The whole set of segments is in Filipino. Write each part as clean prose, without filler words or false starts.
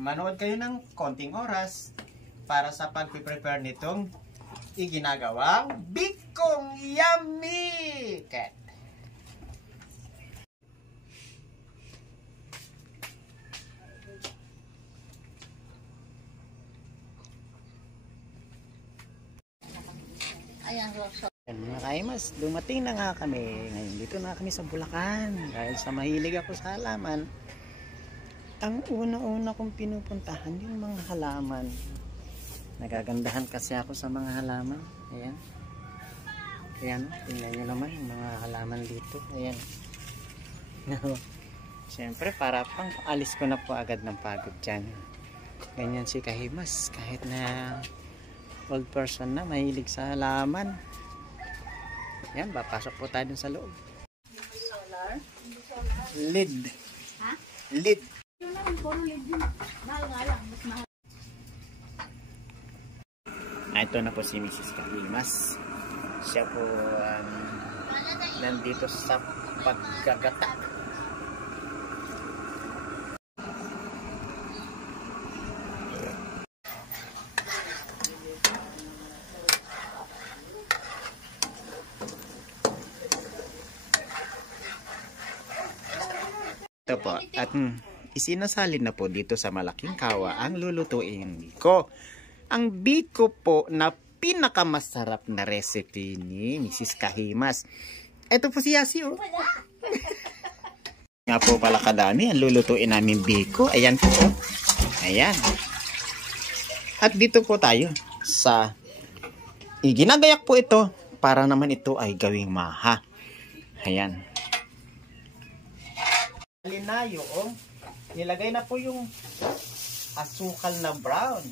manood kayo ng konting oras para sa pag-prepare nitong iginagawang bikong yummy! Okay. Ayan, Mga kaimas, dumating na nga kami. Ngayon dito na kami sa Bulacan. Dahil sa mahilig ako sa halaman, ang una-una kong pinupuntahan yung mga halaman. Nagagandahan kasi ako sa mga halaman. Ayan. Ayan, tingnan nyo naman yung mga halaman dito. Ayan. Siyempre, para pang alis ko na po agad ng pagod dyan. Ganyan si Kahimas. Kahit na old person na, mahilig sa halaman. Yan, papasok po tayo dun sa loob. solar. Lid. Ha? Lid. Yun lang, puro lid yun. Mahal nga lang, mas mahal. Ito na po si Mrs. Kahimas. Siya po nandito sa paggagata. Ito po, at isinasalin na po dito sa malaking kawa ang lulutuin ko. Ang biko po na pinakamasarap na recipe ni Mrs. Kahimas. Ito po si Yasi, oh. Nga po pala kadami ang lulutuin namin biko. Ayan po. Ayan. At dito po tayo sa iginagayak po ito para naman ito ay gawing maha. Ayan. Na yung nilagay na po yung asukal na brown.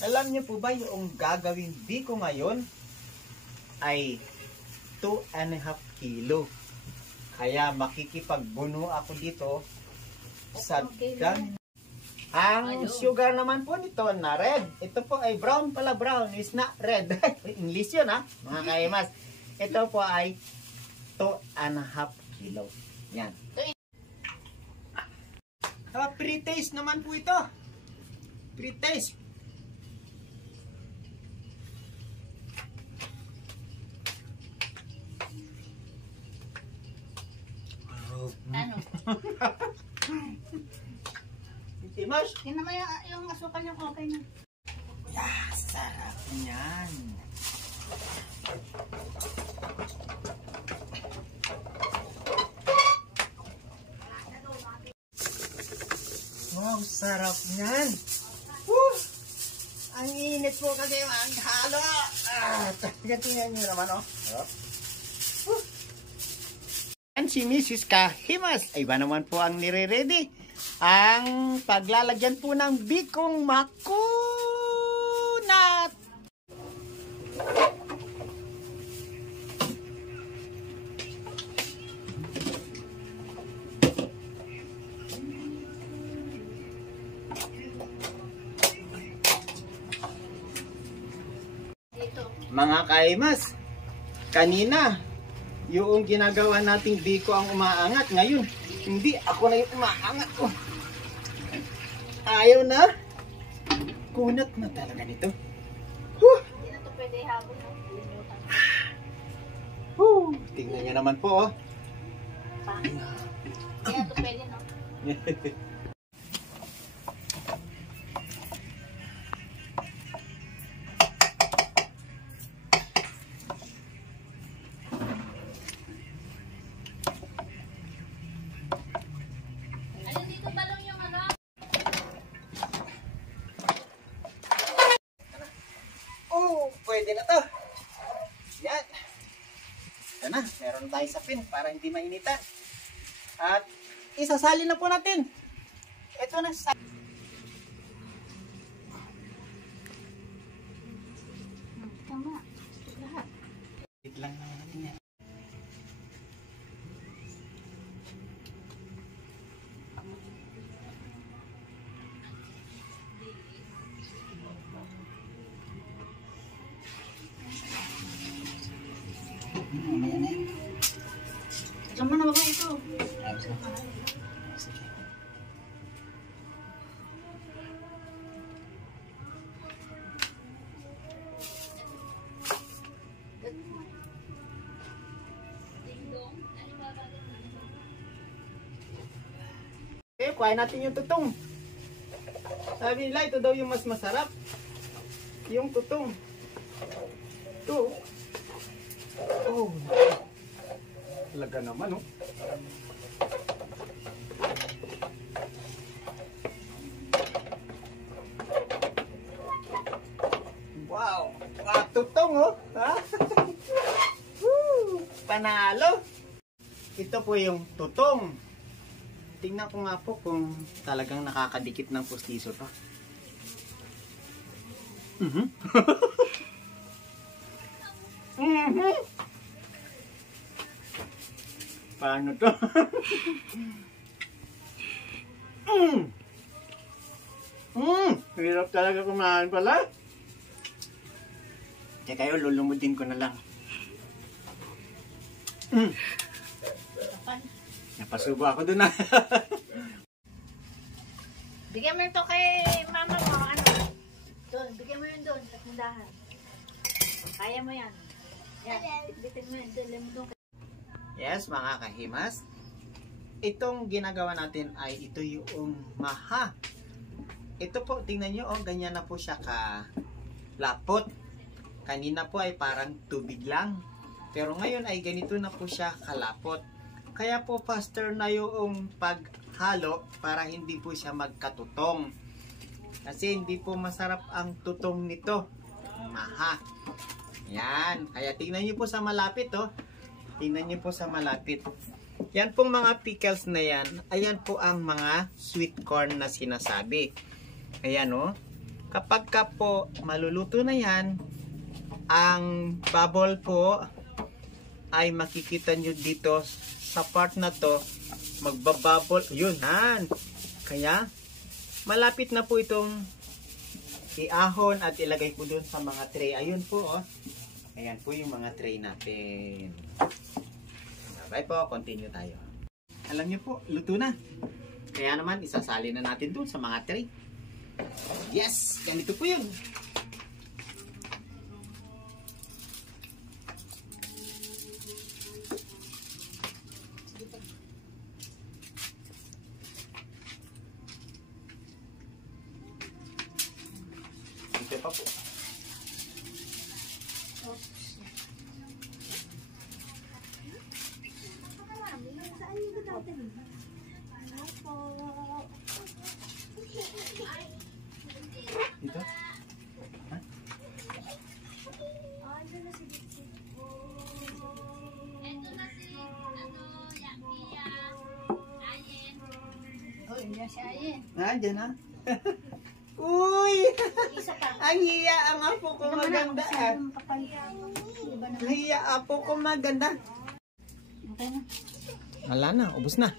Alam niyo po ba yung gagawing biko ngayon ay 2.5 kilo. Kaya makikipagbuno ako dito sa dami. Ang sugar naman po nito na red. Ito po ay brown pala, brown is not red. English yun ha, mga kaimas. Ito po ay 2.5 kilo. Yan. Pre-taste naman po ito. Pre-taste. Ano? Timas. Tingnan mo yung asukal yung okay na. Yeah, sarap niyan. Wow, sarap niyan. Woo! Ang init po kasi maghalo. Tingnan nyo naman, oh. Woo! And si Mrs. Kahimas, ay ba naman po ang nire-ready? Ang paglalagyan po ng bikong makunat. Mga kaimas, kanina yung ginagawa nating biko ang umaangat. Ngayon, hindi ako na yung umaangat. Oh. Ayaw na. Kunat na talaga nito. Hindi na ito pwede habol. Tingnan nyo naman po. Oh. Hindi na ito pwede, no? Pwede na to. Yan. Ito na. Meron tayo sa pin para hindi mainitan. At isasali na po natin. Ito na. Tama. Lahat. Wait lang natin yan. Tama na ba ito? Sige. kuhain natin yung tutong. Sabi nila, ito daw yung mas masarap. Yung tutong. Ito. Oh. Talaga naman, oh. Wow! Ah, tutong, oh! Ha? Woo! Panalo! Ito po yung tutong. Tingnan ko nga po kung talagang nakakadikit ng pustiso to. Paano to? Hirap talaga kumain pala. Kaya kayo, lulumudin ko na lang. Napasubo ako dun na. Bigyan mo ito kay mama mo. Ano? Doon. Bigyan mo yun doon. Sa tindahan. Kaya mo yan. Yan. Bitin mo yun. Dali mo doon. Yes, mga kahimas. Itong ginagawa natin ay ito yung maha. Ito po, tingnan nyo, oh, ganyan na po siya kalapot. Kanina po ay parang tubig lang. Pero ngayon ay ganito na po siya kalapot. Kaya po faster na yung paghalo para hindi po siya magkatutong. Kasi hindi po masarap ang tutong nito. Maha. Yan. Kaya tingnan nyo po sa malapit, oh. Tingnan nyo po sa malapit. Yan pong mga pickles na yan. Ayan po ang mga sweet corn na sinasabi. Ayan, oh. Kapag ka po maluluto na yan, ang bubble po ay makikita nyo dito sa part na to, magbabubble. Yun, han. Kaya, malapit na po itong iahon at ilagay po dun sa mga tray. Ayun po, oh. Ayan po yung mga tray natin. Okay po, continue tayo. Alam nyo po, luto na. Kaya naman, isasali na natin dun sa mga tray. Yes! Ganito po yun. Ito pa po. Dito? Ha? Oh, yun siya yun. Nandiyan na. Uy! Isa pa. Ang hiya ang apo ko maganda ah. Ang hiya apo ko maganda. Okay na. Wala na, ubos na.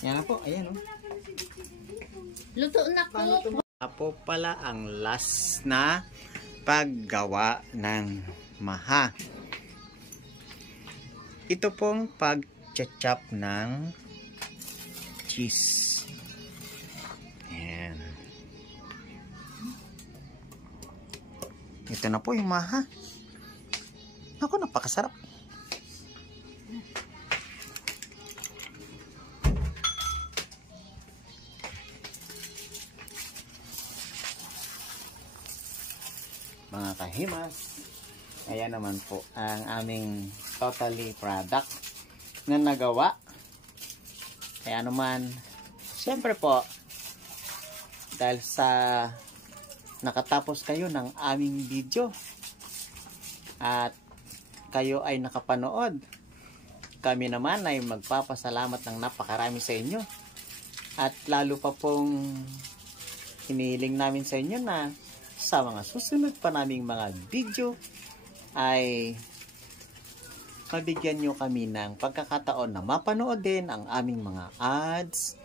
Yan na po, ayan oh. Luto na ko. Apo pala ang last na paggawa ng maha. Ito pong pag-chop ng cheese. Ayan. Ito na po yung maha. Ako, napakasarap. Mga kahimas, ayan naman po ang aming totally product na nagawa. Kaya naman, syempre po, dahil sa nakatapos kayo ng aming video at kayo ay nakapanood, kami naman ay magpapasalamat ng napakarami sa inyo. At lalo pa pong hinihiling namin sa inyo na sa mga susunod pa naming mga video ay mabigyan nyo kami ng pagkakataon na mapanood din ang aming mga ads.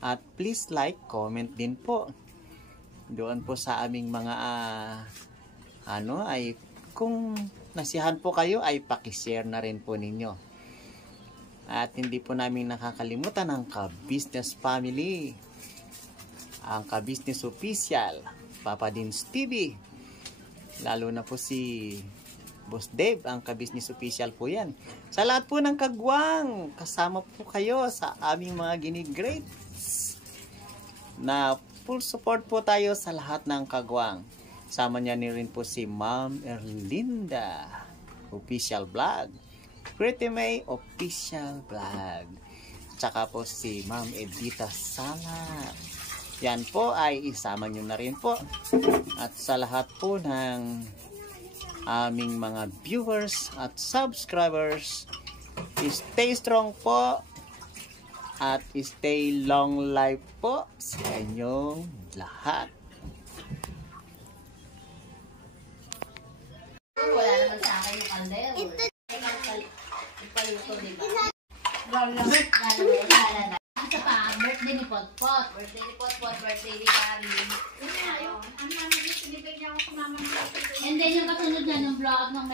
At please like, comment din po doon po sa aming mga ay kung nasiyahan po kayo ay pakishare na rin po ninyo. At hindi po namin nakakalimutan ang Ka-Business Family, ang Ka-Business Official, Papa Dins TV, lalo na po si Boss Dave, ang Ka-Business Official po yan. Sa lahat po ng kagwang, kasama po kayo sa aming mga gini-grades. na full support po tayo sa lahat ng kagwang. Sama niya ni rin po si Ma'am Erlinda Official Vlog, Pretty May Official Vlog, tsaka po si Ma'am Edita Sala. Yan po ay isama nyo na rin po. At sa lahat po ng aming mga viewers at subscribers, stay strong po at stay long life po sa inyong lahat. Wala naman sa akin yung kaldero. Ipaluto, di ba? Lalo. Isa pa, birthday ni Potpot. Birthday ni Potpot, birthday ni Kari. Yun nga, yung ang namin yung sinibig niya ako sa mama. And then yung kasunod na ng vlog ng